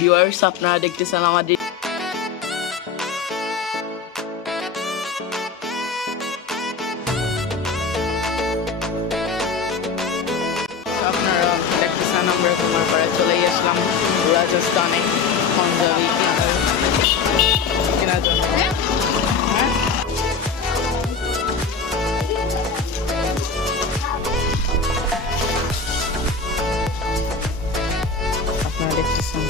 Viewers আপনারা দেখতেছেন আমাদের আপনারা দেখতেছেন আমরা কুমারপাড়ায় চলেই আসলাম রাজস্থানে পাঞ্জাবি কেনার জন্য। আপনারা দেখতেছেন।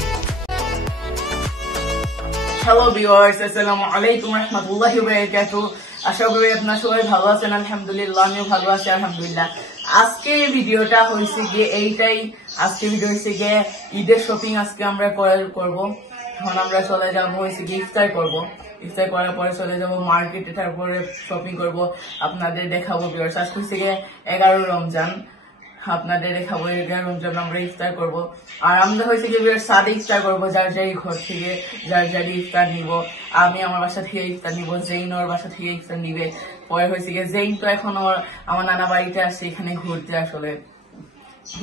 হ্যালো ভিউয়ার্স, আসসালামু আলাইকুম রাহমাতুল্লাহি ওয়া বারাকাতুহু। আশা করি আপনারা সবাই ভালো আছেন। আলহামদুলিল্লাহ আমিও ভালো আছি আলহামদুলিল্লাহ। আজকে ভিডিওটা হয়েছে গিয়ে এইটাই, আজকে ভিডিও হয়েছে গিয়ে ঈদের শপিং আজকে আমরা করব। এখন আমরা চলে যাবো হয়েছে গিয়ে ইফতার করবো। ইফতার করার পরে চলে যাবো মার্কেটে, তারপরে শপিং করব, আপনাদের দেখাবো ভিউয়ার্স। আজকে হচ্ছে গিয়ে 11 রমজান, আপনাদের দেখাবো 11 রমজান আমরা ইফতার করব। আর আমরা হয়েছে কি সাদে ইফতার করবো, যার যার ঘর থেকে যার যার ইফতার নিব। আমি আমার বাসা থেকে ইফতার নিব, জেইন ওর বাসা থেকে ইফতার নিবে। পরে হয়েছে গিয়ে জেইন তো এখন আমার নানা বাড়িতে আসছে এখানে ঘুরতে, আসলে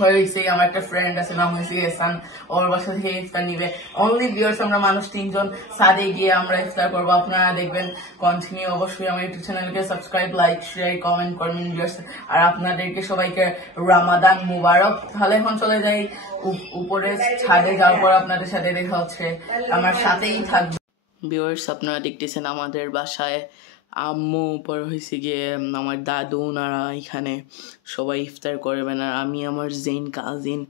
হয়েছে আমার একটা ফ্রেন্ড আছে নাম হয়েছে এসান, ওর বাসা থেকে ইফতার নিবে। অনলি ভিউয়ার্স আমরা মানুষ 3 জন সাদে গিয়ে আমরা ইফতার করবো। আপনারা দেখবেন কন্টিনিউ। অবশ্যই আমার ইউটিউব চ্যানেলকে সাবস্ক্রাইব, লাইক, শেয়ার, কমেন্ট করবেন ভিউয়ার্স। আর আপনাদেরকে সবাইকে রমাদান মুবারক। তাহলে এখন চলে যাই উপরে ছাদে, যাওয়ার পর আপনাদের সাথে দেখা হচ্ছে, আমার সাথেই থাকবে ভিউয়ার্স। আপনারা দেখতেছেন আমাদের বাসায় আম্মু, পরে হয়েছে গিয়ে আমার দাদু, ওনারা এখানে সবাই ইফতার করবেন। আর আমি আমার জেইন কাজিন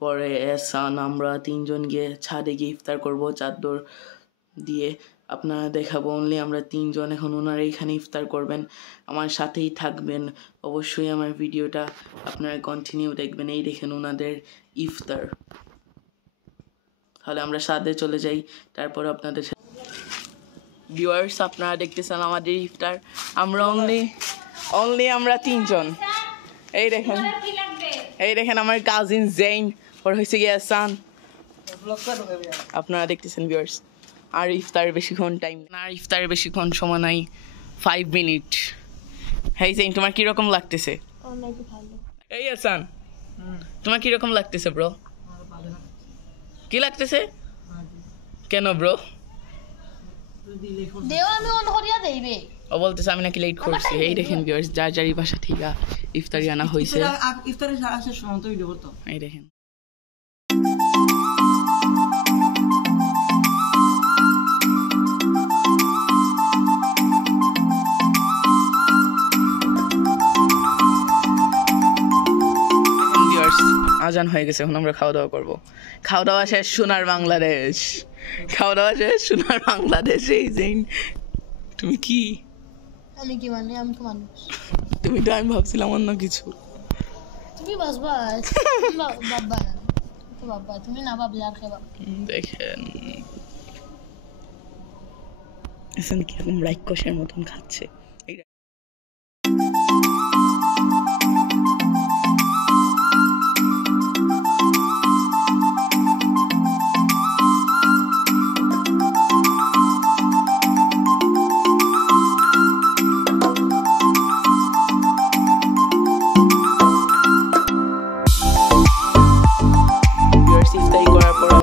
পরে এসান, আমরা 3 জন গিয়ে ছাদে গিয়ে ইফতার করবো চাদর দিয়ে। আপনারা দেখাবো অনলি আমরা 3 জন। এখন ওনারা এখানে ইফতার করবেন, আমার সাথেই থাকবেন। অবশ্যই আমার ভিডিওটা আপনারা কন্টিনিউ দেখবেন। এই দেখেন ওনাদের ইফতার। তাহলে আমরা সাদে চলে যাই, তারপর আপনাদের ভিউয়ার্স আপনারা দেখতেছেন আমাদের ইফতার। আমরা অনলি আমরা 3 জন। এই দেখেন আমার কাজিন জেইন, ওর হয়েছে গিয়ে সান। আপনারা দেখতেছেন ভিউয়ার্স। আর ইফতার বেশিক্ষণ টাইম না, আর ইফতার বেশিক্ষণ সময় নাই, 5 মিনিট। হ্যাঁ জেইন, তোমার কিরকম লাগতেছে? এই আসান, তোমার কিরকম লাগতেছে ব্রো? কি লাগতেছে? কেন ব্রো? ও বলতেছে আমি নাকি লেট করছি। এই দেখেন ভিউয়ার্স, যার যারই বাসা থেকে ইফতারি আনা হয়েছে। এই দেখেন আজান হয়ে গেছে, এখন আমরা খাওয়া দাওয়া করবো। খাওয়া দাওয়া শেষ, সোনার বাংলাদেশ। খাওয়া দাওয়া শেষ, সোনার বাংলাদেশ। এই জেইন তুমি কি? আমি কি মানে? আমি তো মানুষ। তুমি তো, আমি ভাবছিলাম অন্য কিছু। তুমি বাসবা বাবা না তো বাবা, তুমি না বাবলে আর খাবা। দেখেন এখন কিরকম রাক্ষসের মতন খাচ্ছে।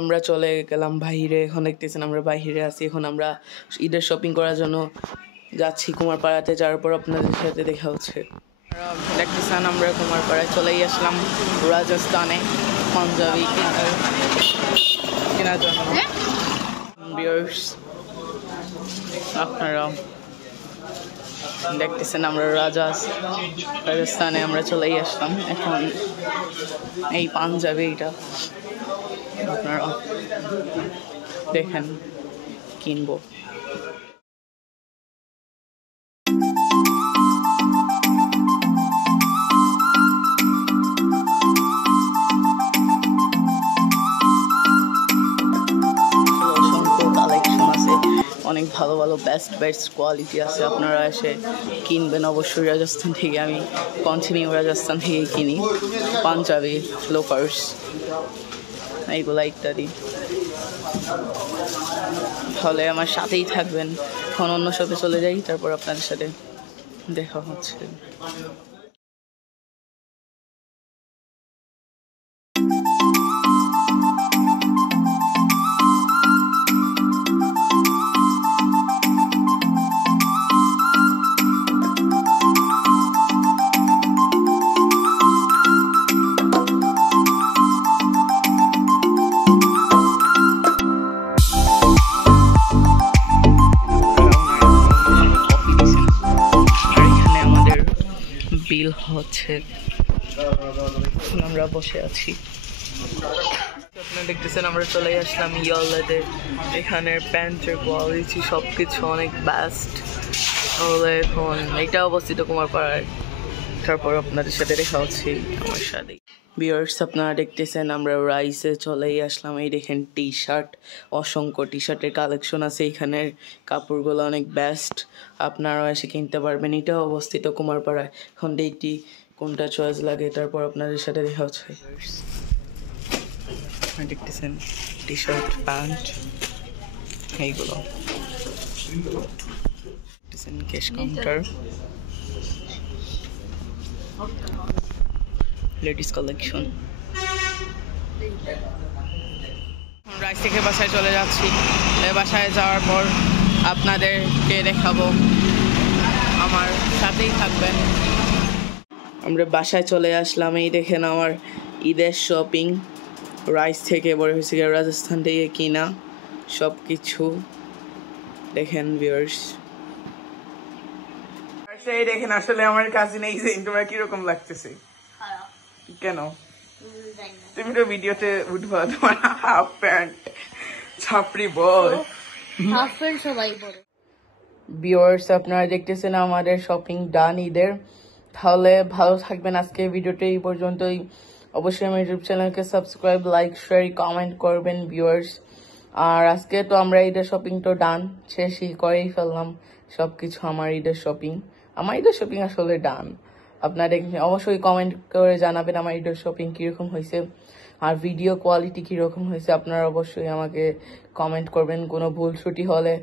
আমরা চলে গেলাম বাহিরে। এখন দেখতেছেন আমরা বাহিরে আছি। এখন আমরা ঈদের শপিং করার জন্য যাচ্ছি কুমারপাড়াতে, যাওয়ার পর আপনাদের সাথে দেখা হচ্ছে। দেখতেছেন আমরা কুমারপাড়ায় চলেই আসলাম রাজস্থানে পাঞ্জাবি কেনার জন্য। আপনারা দেখতেছেন আমরা রাজস্থানে আমরা চলেই আসলাম। এখন এই পাঞ্জাবি এইটা আপনারা দেখেন কিনবো। অনেক ভালো ভালো বেস্ট কোয়ালিটি আছে, আপনারা এসে কিনবেন অবশ্যই রাজস্থান থেকে। আমি কন্টিনিউ রাজস্থান থেকেই কিনি পাঞ্জাবি, লোফার্স, এইগুলা ইত্যাদি। তাহলে আমার সাথেই থাকবেন। এখন অন্য শপে চলে যাই, তারপর আপনাদের সাথে দেখা হচ্ছে। হচ্ছে, আমরা বসে আছি। আপনারা দেখতেছেন আমরা চলে আসলাম ইয়ালাদের। এখানের প্যান্টের কোয়ালিটি সবকিছু অনেক বেস্ট। তাহলে এখন এটা অবস্থিত কুমারপাড়ায়। তারপর আপনাদের সাথে দেখা হচ্ছে আমার সাথে। ভিউয়ার্স, আপনারা দেখতেছেন আমরা রাইসে চলেই আসলাম। এই দেখেন টি শার্ট, অসংখ্য টি শার্টের কালেকশন আছে এখানের, কাপড়গুলো অনেক বেস্ট, আপনারাও এসে কিনতে পারবেন। এটাও অবস্থিত কুমারপাড়ায়। এখন দেখি কোনটা চয়েস লাগে, তারপর আপনাদের সাথে দেখা হচ্ছে। দেখতেছেন টি শার্ট, প্যান্ট, এইগুলো দেখতেছেন। Cash counter, ladies collection. Rice থেকে বাসায় চলে যাচ্ছি। বাসায় যাওয়ার পর আপনাদেরকে দেখাবো, আমার সাথেই থাকবেন। আমরা বাসায় চলে আসলাম। এই দেখেন আমার ঈদের শপিং, রাইস থেকে বড় হয়েছে রাজস্থান থেকে কিনা সব কিছু দেখেন ভিউয়ার্স। এই দেখেন আসলে আমার কাজিন। এই যে তোমার কিরকম লাগতেছে? কেন তুমি তো ভিডিওতে উঠবা, তোমার হাফ প্যান্ট ছাপড়ি বল। হাফ প্যান্ট সবাই পরে। ভিউয়ার্স, আপনারা দেখতেছেন আমাদের শপিং ডান ঈদের। তাহলে ভালো থাকবেন। আজকে ভিডিওটা এই পর্যন্তই। অবশ্যই আমার ইউটিউব চ্যানেলকে সাবস্ক্রাইব, লাইক, শেয়ার, কমেন্ট করবেন ভিউয়ার্স। আর আজকে তো আমরা ঈদের শপিং তো ডান শেষই করেই ফেললাম সবকিছু। আমার ঈদের শপিং আসলে ডান। আপনারা অবশ্যই কমেন্ট করে জানাবেন আমার ঈদের শপিং কিরকম হয়েছে আর ভিডিও কোয়ালিটি কিরকম হয়েছে। আপনারা অবশ্যই আমাকে কমেন্ট করবেন। কোনো ভুল ত্রুটি হলে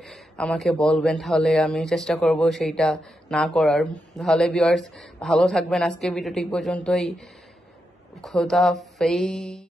আমাকে বলবেন, তাহলে আমি চেষ্টা করব সেইটা না করার। তাহলে ভিউয়ার্স ভালো থাকবেন। আজকে ভিডিওটি পর্যন্তই। খোদা হাফেজ।